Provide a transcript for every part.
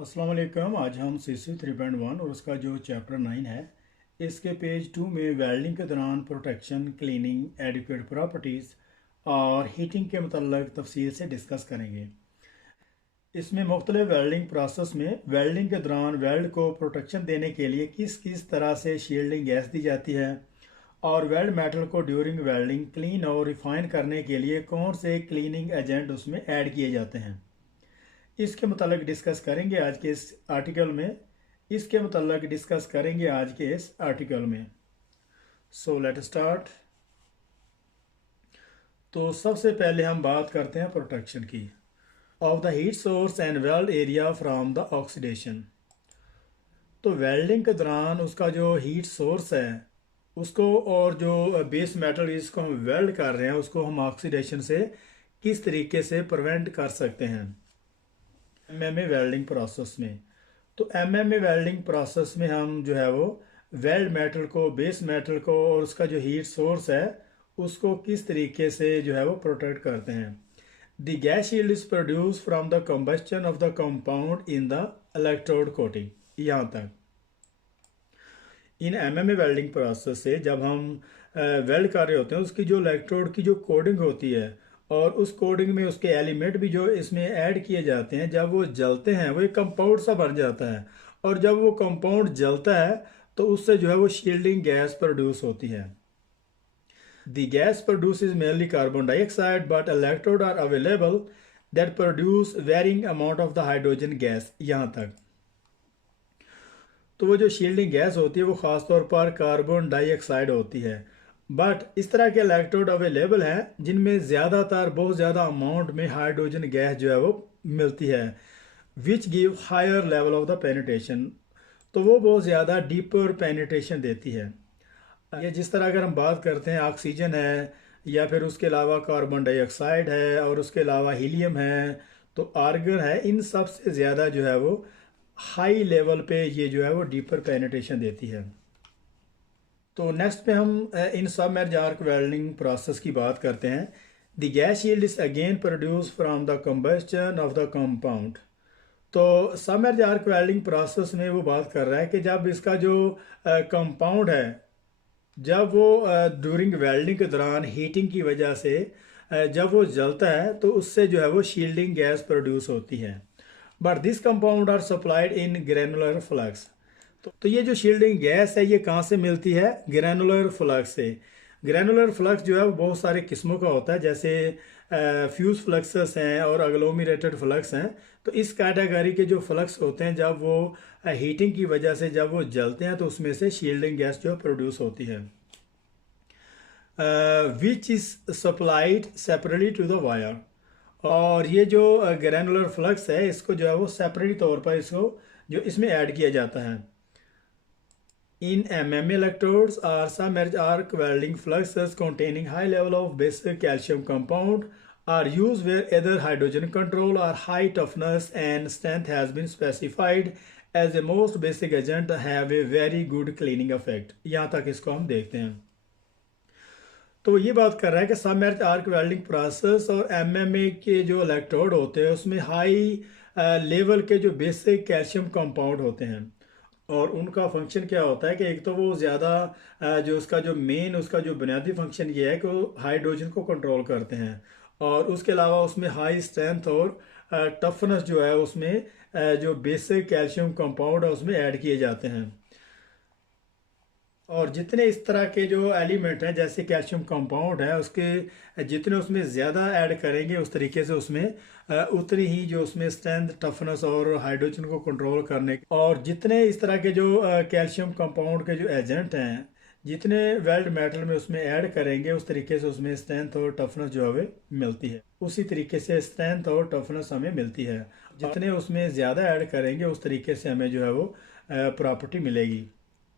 अस्सलाम वालेकुम। आज हम CC 3.1 और उसका जो चैप्टर 9 है इसके पेज 2 में वेल्डिंग के दौरान प्रोटेक्शन, क्लीनिंग, एडिक्वेट प्रॉपर्टीज़ और हीटिंग के मतलब तफसील से डिस्कस करेंगे। इसमें मुख्तलिफ वेल्डिंग प्रोसेस में वेल्डिंग के दौरान वेल्ड को प्रोटेक्शन देने के लिए किस किस तरह से शील्डिंग गैस दी जाती है और वेल्ड मेटल को ड्यूरिंग वेल्डिंग क्लीन और रिफाइन करने के लिए कौन से क्लीनिंग एजेंट उसमें ऐड किए जाते हैं, इसके मतलब डिस्कस करेंगे आज के इस आर्टिकल में। So let start. तो सबसे पहले हम बात करते हैं प्रोटेक्शन की। Of the heat source and weld area from the oxidation. तो वेल्डिंग के दौरान उसका जो हीट सोर्स है उसको और जो बेस मेटल जिसको हम वेल्ड कर रहे हैं उसको हम ऑक्सीडेशन से किस तरीके से प्रिवेंट कर सकते हैं MMA वेल्डिंग प्रोसेस में। तो MMA वेल्डिंग प्रोसेस में हम जो है वो वेल्ड मेटल को, बेस मेटल को और उसका जो हीट सोर्स है उसको किस तरीके से जो है वो प्रोटेक्ट करते हैं। The gas shield is produce from the combustion of the compound in the electrode coating. यहाँ तक इन MMA वेल्डिंग प्रोसेस से जब हम वेल्ड कर रहे होते हैं उसकी जो इलेक्ट्रोड की जो कोडिंग होती है और उस कोडिंग में उसके एलिमेंट भी जो इसमें ऐड किए जाते हैं, जब वो जलते हैं वो एक कंपाउंड सा बन जाता है और जब वो कंपाउंड जलता है तो उससे जो है वो शील्डिंग गैस प्रोड्यूस होती है। The gas produce is mainly carbon dioxide but electrode are available that produce varying amount of the hydrogen gas. यहाँ तक तो वो जो शील्डिंग गैस होती है वो ख़ास तौर पर कार्बन डाइऑक्साइड होती है, बट इस तरह के इलेक्ट्रोड अवेलेबल हैं जिनमें ज़्यादातर बहुत ज़्यादा अमाउंट में हाइड्रोजन गैस जो है वो मिलती है, which give higher level of the penetration. तो वो बहुत ज़्यादा डीपर पेनिट्रेशन देती है। ये जिस तरह अगर हम बात करते हैं ऑक्सीजन है या फिर उसके अलावा कार्बन डाइऑक्साइड है और उसके अलावा हीलियम है तो आर्गन है, इन सब से ज़्यादा जो है वो हाई लेवल पे ये जो है वो डीपर पेनिट्रेशन देती है। तो नेक्स्ट पे हम इन सबमर्ज आर्क वेल्डिंग प्रोसेस की बात करते हैं। The gas shield is again produce from the combustion of the compound. तो सबमर्ज आर्क वेल्डिंग प्रोसेस में वो बात कर रहा है कि जब इसका जो कंपाउंड है जब वो ड्यूरिंग वेल्डिंग के दौरान हीटिंग की वजह से जब वो जलता है तो उससे जो है वो शील्डिंग गैस प्रोड्यूस होती है, but this compound are supplied in granular flux. तो ये जो शील्डिंग गैस है ये कहाँ से मिलती है? ग्रेनुलर फ्लक्स से। ग्रेनुलर फ्लक्स जो है वो बहुत सारे किस्मों का होता है, जैसे फ्यूज फ्लक्सस हैं और अग्लोमेरेटेड फ्लक्स हैं। तो इस कैटेगरी के जो फ्लक्स होते हैं जब वो हीटिंग की वजह से जब वो जलते हैं तो उसमें से शील्डिंग गैस जो प्रोड्यूस होती है, which is supplied separately to the wire. और ये जो ग्रेनुलर फ्लक्स है इसको जो है वो सेपरेट तौर पर इसको जो इसमें ऐड किया जाता है। In MMA electrodes are submerged arc welding fluxes containing high level of basic calcium compound are used where either hydrogen control or high toughness and strength has been specified as the most basic agent have a very good cleaning effect। यहाँ तक इसको हम देखते हैं। तो ये बात कर रहा है कि सबमर्ज आर्क वेल्डिंग प्रोसेस और MMA के जो इलेक्ट्रोड होते हैं उसमें हाई लेवल के जो बेसिक कैल्शियम कंपाउंड होते हैं और उनका फंक्शन क्या होता है कि एक तो वो ज़्यादा जो उसका जो मेन उसका जो बुनियादी फंक्शन ये है कि वो हाइड्रोजन को कंट्रोल करते हैं और उसके अलावा उसमें हाई स्ट्रेंथ और टफनेस जो है उसमें जो बेसिक कैल्शियम कंपाउंड है उसमें ऐड किए जाते हैं। और जितने इस तरह के जो एलिमेंट हैं जैसे कैल्शियम कंपाउंड है उसके जितने उसमें ज़्यादा ऐड करेंगे उस तरीके से उसमें उतनी ही जो उसमें स्ट्रेंथ, टफनेस और हाइड्रोजन को कंट्रोल करने और जितने इस तरह के जो कैल्शियम कंपाउंड के जो एजेंट हैं जितने वेल्ड मेटल में उसमें ऐड करेंगे उस तरीके से उसमें स्ट्रेंथ और टफनेस जो है मिलती है। उसी तरीके से स्ट्रेंथ और टफनेस हमें मिलती है, जितने उसमें ज़्यादा ऐड करेंगे उस तरीके से हमें जो है वो प्रॉपर्टी मिलेगी।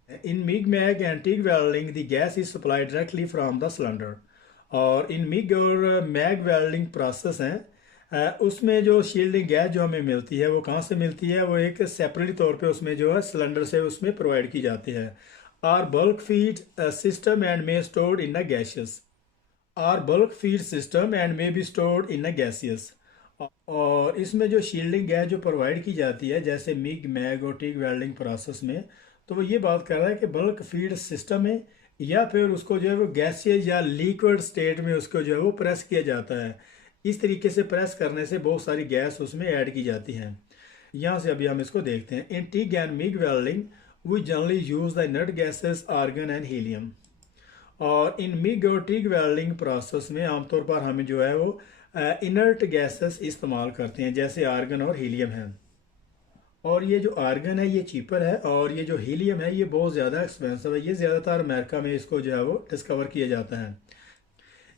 In MIG MAG and TIG welding, the gas is supplied directly from the cylinder। और इन MIG और MAG welding प्रोसेस हैं उसमें जो शील्डिंग गैस जो हमें मिलती है वो कहाँ से मिलती है? वो एक सेपरेट तौर पे उसमें जो है सिलेंडर से उसमें प्रोवाइड की जाती है। Or bulk feed system and may stored in a gaseous. Or bulk feed system and may be stored in a gaseous. और इसमें जो शील्डिंग गैस जो प्रोवाइड की जाती है जैसे मिग मैग और टिग वेल्डिंग प्रोसेस में, तो वो ये बात कर रहा है कि बल्क फीड सिस्टम में या फिर उसको जो है वो गैसियस या लिक्विड स्टेट में उसको जो है वो प्रेस किया जाता है। इस तरीके से प्रेस करने से बहुत सारी गैस उसमें ऐड की जाती हैं। यहाँ से अभी हम इसको देखते हैं। In TIG and MIG welding we generally use the inert gases argon and helium. और इन मिग और टिग वेल्डिंग प्रोसेस में आमतौर पर हमें जो है वो इनर्ट गैसेस इस्तेमाल करते हैं जैसे आर्गन और हीलियम है। और ये जो आर्गन है ये चीपर है और ये जो हीलियम है ये बहुत ज़्यादा एक्सपेंसिव है। ये ज़्यादातर अमेरिका में इसको जो है वो डिस्कवर किया जाता है।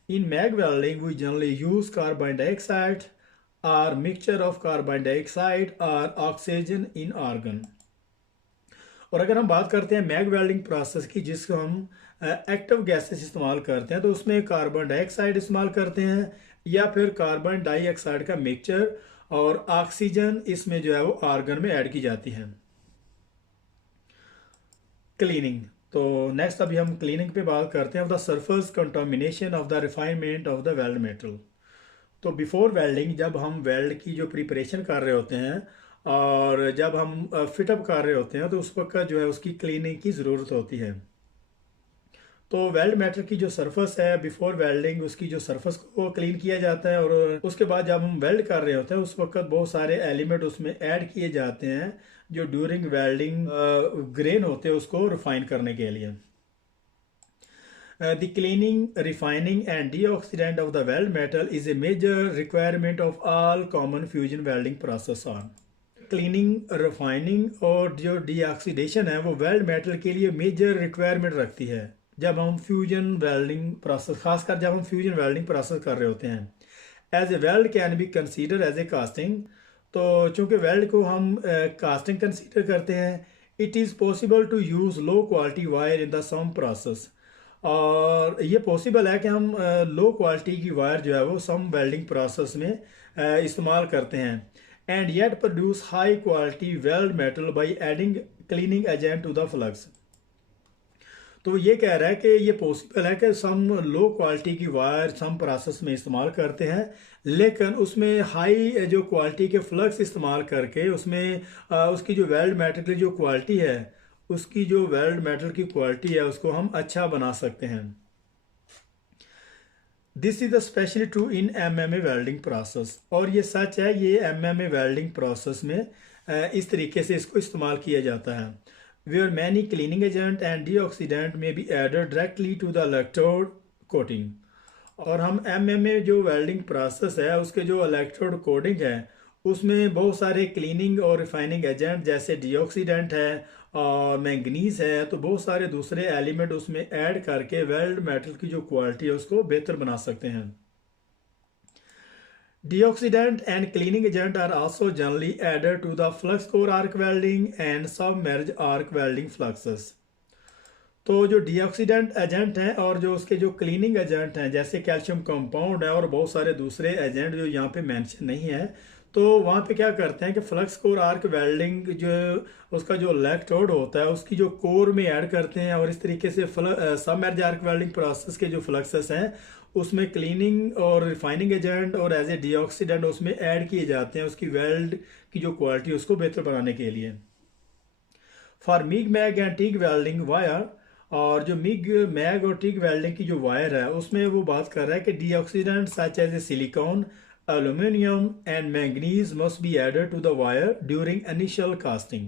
In MAG welding we generally use carbon dioxide or mixture of carbon dioxide or oxygen in argon. और अगर हम बात करते हैं मैग वेल्डिंग प्रोसेस की जिसको हम एक्टिव गैसेस इस्तेमाल करते हैं, तो उसमें कार्बन डाइऑक्साइड इस्तेमाल करते हैं या फिर कार्बन डाइऑक्साइड का मिक्सचर और ऑक्सीजन इसमें जो है वो आर्गन में ऐड की जाती है। क्लीनिंग, तो नेक्स्ट अभी हम क्लीनिंग पे बात करते हैं of the surface contamination of the refinement of the weld metal. तो बिफोर वेल्डिंग जब हम वेल्ड की जो प्रिपरेशन कर रहे होते हैं और जब हम फिटअप कर रहे होते हैं तो उस वक्त जो है उसकी क्लीनिंग की ज़रूरत होती है। तो वेल्ड मेटल की जो सरफेस है बिफोर वेल्डिंग उसकी जो सरफेस को क्लीन किया जाता है, और उसके बाद जब हम वेल्ड कर रहे होते हैं उस वक्त बहुत सारे एलिमेंट उसमें ऐड किए जाते हैं जो ड्यूरिंग वेल्डिंग ग्रेन होते हैं उसको रिफाइन करने के लिए। The cleaning, refining and deoxidant of the weld metal is a major requirement of all common fusion welding process on। Cleaning, refining और जो डीऑक्सीडेशन है वो वेल्ड मेटल के लिए मेजर रिक्वायरमेंट रखती है जब हम फ्यूजन वेल्डिंग प्रोसेस, खासकर जब हम फ्यूजन वेल्डिंग प्रोसेस कर रहे होते हैं। As a weld can be consider as a casting, तो चूंकि वेल्ड को हम कास्टिंग कंसीडर करते हैं, it is possible to use low quality wire in the some process. और ये पॉसिबल है कि हम लो क्वालिटी की वायर जो है वो सम वेल्डिंग प्रोसेस में इस्तेमाल करते हैं and yet produce high quality weld metal by adding cleaning agent to the flux. तो ये कह रहा है कि ये पॉसिबल है कि सम लो क्वालिटी की वायर सम प्रोसेस में इस्तेमाल करते हैं, लेकिन उसमें हाई जो क्वालिटी के फ्लक्स इस्तेमाल करके उसमें उसकी जो वेल्ड मेटल की जो क्वालिटी है, उसकी जो वेल्ड मेटल की क्वालिटी है उसको हम अच्छा बना सकते हैं। This is the specially true in MMA welding process. और ये सच है, ये एमएमए वेल्डिंग प्रोसेस में इस तरीके से इसको इस्तेमाल किया जाता है। Where many cleaning agent and deoxidant may be added directly to the electrode coating. और हम एमएमए जो वेल्डिंग प्रोसेस है उसके जो इलेक्ट्रोड कोटिंग है उसमें बहुत सारे क्लीनिंग और रिफाइनिंग एजेंट जैसे डीऑक्सीडेंट है और मैंगनीज है, तो बहुत सारे दूसरे एलिमेंट उसमें ऐड करके वेल्ड मेटल की जो क्वालिटी है उसको बेहतर बना सकते हैं। Deoxidant and cleaning agent are also generally added to the flux core arc welding and submerge arc welding fluxes. तो जो डीऑक्सीडेंट एजेंट हैं और जो उसके जो क्लीनिंग एजेंट हैं जैसे कैल्शियम कंपाउंड है और बहुत सारे दूसरे एजेंट जो यहाँ पे मेंशन नहीं है, तो वहाँ पे क्या करते हैं कि फ्लक्स कोर आर्क वेल्डिंग जो उसका जो इलेक्ट्रोड होता है उसकी जो कोर में ऐड करते हैं और इस तरीके से सबमर्ज आर्क वेल्डिंग प्रोसेस के जो फ्लक्सेस हैं उसमें क्लीनिंग और रिफाइनिंग एजेंट और एज ए डीऑक्सीडेंट उसमें ऐड किए जाते हैं उसकी वेल्ड की जो क्वालिटी उसको बेहतर बनाने के लिए। For MIG MAG and TIG welding wire, और जो मिग मैग और टिग वेल्डिंग की जो वायर है उसमें वो बात कर रहा है कि deoxidant such as a silicon, aluminium and manganese must be added to the wire during initial casting.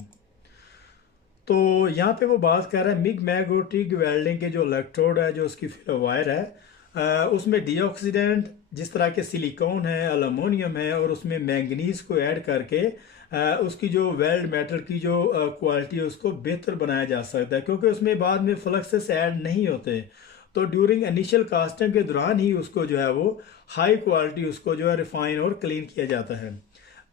तो यहाँ पे वो बात कर रहा है मिग मैग और टिग वेल्डिंग के जो इलेक्ट्रोड है जो उसकी वायर है उसमें डीऑक्सीडेंट जिस तरह के सिलिकॉन है, एल्यूमिनियम है और उसमें मैंगनीज को ऐड करके उसकी जो वेल्ड मेटल की जो क्वालिटी है उसको बेहतर बनाया जा सकता है, क्योंकि उसमें बाद में फ्लक्सेस ऐड नहीं होते। तो ड्यूरिंग इनिशियल कास्टिंग के दौरान ही उसको जो है वो हाई क्वालिटी उसको जो है रिफाइन और क्लीन किया जाता है।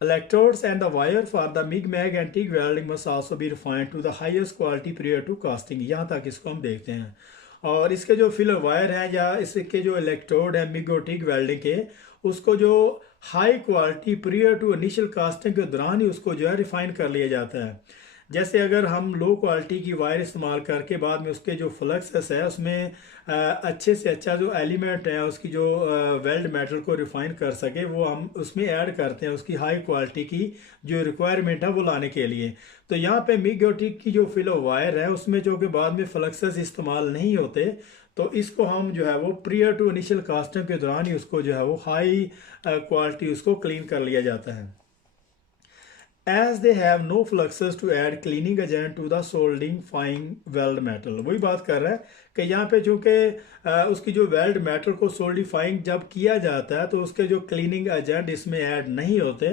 Electrodes and the wire for the MIG MAG and TIG welding must also be refined to the highest quality prior to casting. यहाँ तक इसको हम देखते हैं। और इसके जो फिलर वायर हैं या इसके जो इलेक्ट्रोड है मिग और टिग वेल्डिंग के, उसको जो high quality prior to initial casting के दौरान ही उसको जो है रिफाइन कर लिया जाता है। जैसे अगर हम लो क्वालिटी की वायर इस्तेमाल करके बाद में उसके जो फ्लक्सेस है उसमें अच्छे से अच्छा जो एलिमेंट है उसकी जो वेल्ड मेटल को रिफाइन कर सके वो हम उसमें ऐड करते हैं उसकी हाई क्वालिटी की जो रिक्वायरमेंट है वो लाने के लिए। तो यहाँ पे मिग गोटिक की जो फिलो वायर है उसमें जो कि बाद में फ्लक्सेस इस्तेमाल नहीं होते, तो इसको हम जो है वो प्रियर टू इनिशियल कास्टिंग के दौरान ही उसको जो है वो हाई क्वालिटी उसको क्लीन कर लिया जाता है। As they have no fluxes to add cleaning agent to the soldering fine weld metal. वही बात कर रहा है कि यहाँ पे चूंकि उसकी जो वेल्ड मेटल को सोल्डिफाइंग जब किया जाता है तो उसके जो क्लीनिंग एजेंट इसमें ऐड नहीं होते,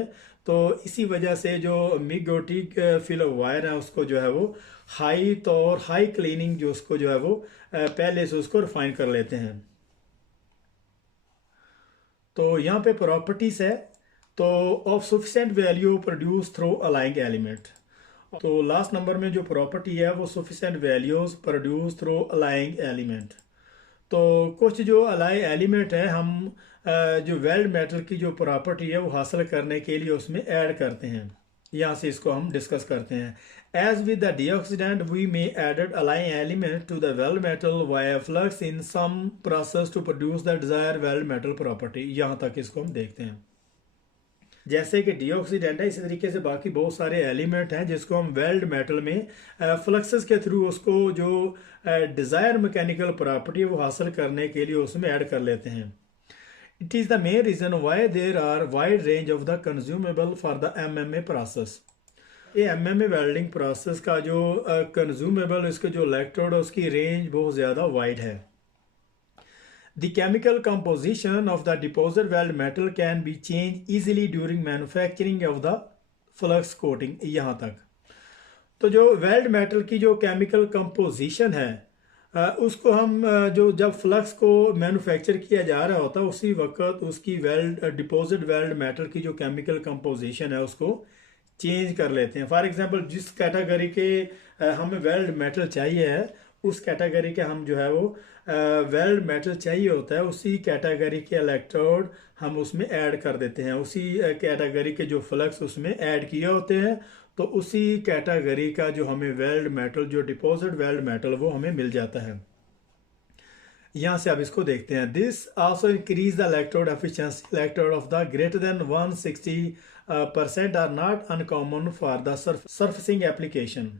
तो इसी वजह से जो मिग गोटिक फिलो वायर है उसको जो है वो हाई तो और हाई क्लीनिंग जो उसको जो है वो पहले से उसको रिफाइन कर लेते हैं। तो यहाँ पे प्रॉपर्टीज है तो of sufficient value produce through alloying element. तो लास्ट नंबर में जो प्रॉपर्टी है वो sufficient values produce through alloying element. तो कुछ जो अलाई एलिमेंट है हम जो वेल्ड मेटल की जो प्रॉपर्टी है वो हासिल करने के लिए उसमें ऐड करते हैं। यहाँ से इसको हम डिस्कस करते हैं। As with the deoxidant we may added alloying element to the weld metal via flux in some process to produce the desire weld metal property. यहाँ तक इसको हम देखते हैं। जैसे कि डीऑक्सीडेंट है इसी तरीके से बाकी बहुत सारे एलिमेंट हैं जिसको हम वेल्ड मेटल में फ्लक्सेस के थ्रू उसको जो डिज़ायर मैकेनिकल प्रॉपर्टी है वो हासिल करने के लिए उसमें ऐड कर लेते हैं। It is the main reason why there are wide range of the consumable for the MMA process. ये MMA वेल्डिंग प्रोसेस का जो कंज्यूमेबल इसके जो इलेक्ट्रोड है उसकी रेंज बहुत ज़्यादा वाइड है। The chemical composition of the deposit weld metal can be changed easily during manufacturing of the flux coating। यहाँ तक तो जो वेल्ड मेटल की जो केमिकल कंपोजिशन है उसको हम जो जब फ्लक्स को मैन्युफैक्चर किया जा रहा होता है उसी वक्त उसकी वेल्ड डिपॉजिट वेल्ड मेटल की जो केमिकल कंपोजिशन है उसको चेंज कर लेते हैं। फॉर एग्जांपल जिस कैटेगरी के हमें वेल्ड मेटल चाहिए है उस कैटेगरी के हम जो है वो वेल्ड मेटल चाहिए होता है उसी कैटेगरी के इलेक्ट्रोड हम उसमें ऐड कर देते हैं। उसी कैटेगरी के जो फ्लक्स उसमें ऐड किए होते हैं तो उसी कैटेगरी का जो हमें वेल्ड मेटल जो डिपॉजिट वेल्ड मेटल वो हमें मिल जाता है। यहाँ से अब इसको देखते हैं। This also increase the electrode efficiency. Electrode of the greater than 160% are not uncommon for the surfacing application.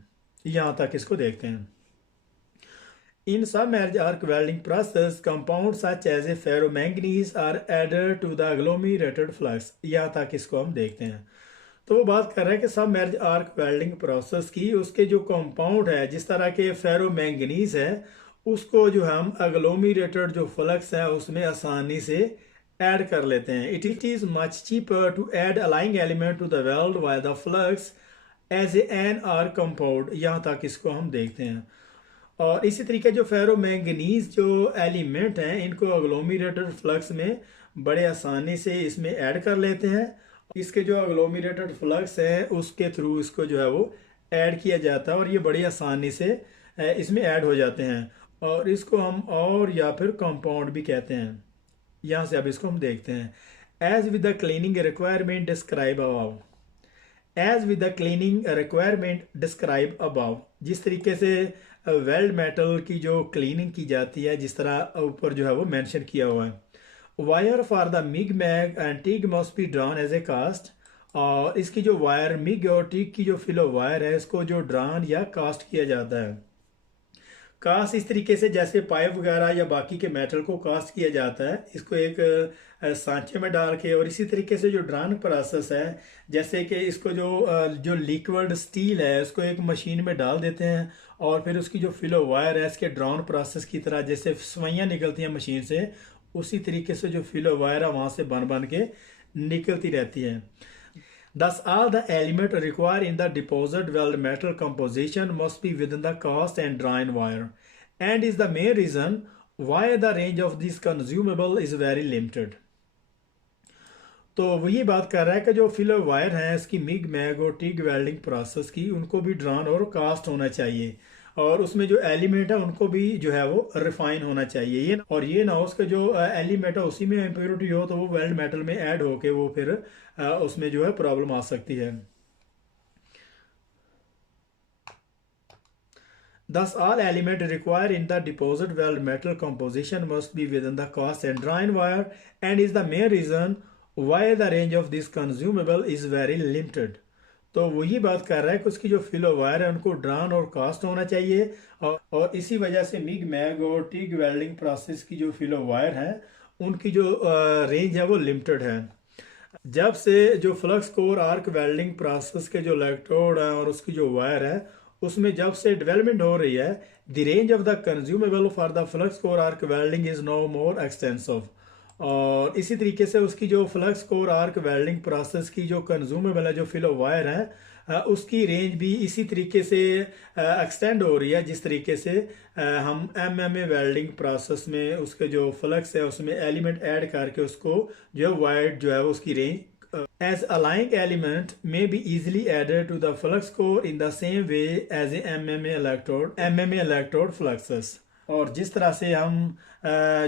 यहाँ तक इसको देखते हैं। In some marriage arc welding process, compounds such as a ferromanganese are added to the agglomerated flux। यहाँ तक इसको हम देखते हैं। तो वो बात कर रहे हैं कि सब मैरिज आर्क वेल्डिंग प्रोसेस की उसके जो कंपाउंड है जिस तरह के फेरोमैंगनीज है उसको जो हम एग्लोमीरेटेड जो फ्लक्स है उसमें आसानी से ऐड कर लेते हैं। It is much cheaper to add alloying element to the weld while the flux as an or compound. यहाँ तक इसको हम देखते हैं। और इसी तरीके जो फेरोमैंगनीज जो एलिमेंट हैं इनको एग्लोमीरेटेड फ्लक्स में बड़े आसानी से इसमें ऐड कर लेते हैं। इसके जो एग्लोमीरेटेड फ्लक्स है उसके थ्रू इसको जो है वो ऐड किया जाता है और ये बड़ी आसानी से इसमें ऐड हो जाते हैं और इसको हम और या फिर कंपाउंड भी कहते हैं। यहाँ से अब इसको हम देखते हैं। As with the cleaning requirement describe above. As with the cleaning requirement describe above, जिस तरीके से वेल्ड मेटल की जो क्लीनिंग की जाती है जिस तरह ऊपर जो है वो मेंशन किया हुआ है। Wire for the MIG MAG and TIG must be drawn as a cast. और इसकी जो वायर मिग और टिग की जो फिलो वायर है इसको जो ड्रॉन या कास्ट किया जाता है। कास्ट इस तरीके से जैसे पाइप वगैरह या बाकी के मेटल को कास्ट किया जाता है इसको एक सांचे में डाल के, और इसी तरीके से जो ड्रॉन प्रोसेस है जैसे कि इसको जो लिक्विड स्टील है उसको एक मशीन में डाल देते हैं और फिर उसकी जो फिलो वायर है इसके ड्रॉन प्रोसेस की तरह जैसे सवैयाँ निकलती हैं मशीन से उसी तरीके से जो फिलो वायर है वहाँ से बन बन के निकलती रहती है। Thus, all the elements required in the deposit weld metal composition must be within the cast and drawn wire, and is the main reason why the range of this consumable is very limited। तो वही बात कर रहा है कि जो filler wire हैं इसकी मिग मैग और टिग वेल्डिंग प्रोसेस की उनको भी ड्रॉन और कास्ट होना चाहिए और उसमें जो एलिमेंट है उनको भी जो है वो रिफाइन होना चाहिए। ये ना उसका जो एलिमेंट है उसी में इम्प्योरिटी हो तो वो वेल्ड मेटल में ऐड होके वो फिर उसमें जो है प्रॉब्लम आ सकती है। Thus, all elements required in the deposit weld metal composition must be within the cast and drawn wire, and is the main reason why the range of this consumable is very limited. तो वही बात कर रहा है कि उसकी जो फिलो wire है उनको ड्रान और कास्ट होना चाहिए, और इसी वजह से मिग मैग और टिग वेल्डिंग प्रोसेस की जो फिलो वायर है उनकी जो रेंज है वो लिमिटेड है। जब से जो flux core arc welding process के जो इलेक्ट्रोड है और उसकी जो वायर है उसमें जब से डेवलपमेंट हो रही है, the range of the consumable for the flux core arc welding is no more extensive. और इसी तरीके से उसकी जो flux core arc welding process की जो कंज्यूमेबल है जो फिलो वायर है उसकी रेंज भी इसी तरीके से एक्सटेंड हो रही है जिस तरीके से हम एमएमए वेल्डिंग प्रोसेस में उसके जो फ्लक्स है उसमें एलिमेंट ऐड करके उसको जो वायर जो है उसकी range as allying element may be easily added to the flux core in the same way as a MMA electrode fluxes। और जिस तरह से हम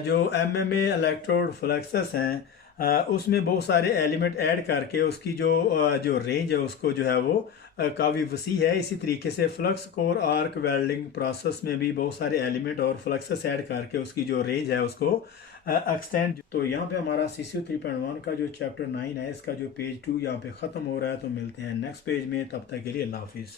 जो MMA इलेक्ट्रोड फ्लक्सेस हैं उसमें बहुत सारे एलिमेंट ऐड करके उसकी जो रेंज है उसको जो है वो काफ़ी वसी है, इसी तरीके से flux core arc welding process में भी बहुत सारे एलिमेंट और फ्लक्सेस ऐड करके उसकी जो रेंज है उसको एक्सटेंड। तो यहाँ पे हमारा CCO 3.1 का जो चैप्टर 9 है इसका जो पेज 2 यहाँ पे ख़त्म हो रहा है। तो मिलते हैं नेक्स्ट पेज में, तब तक के लिए अल्लाह हाफिज़।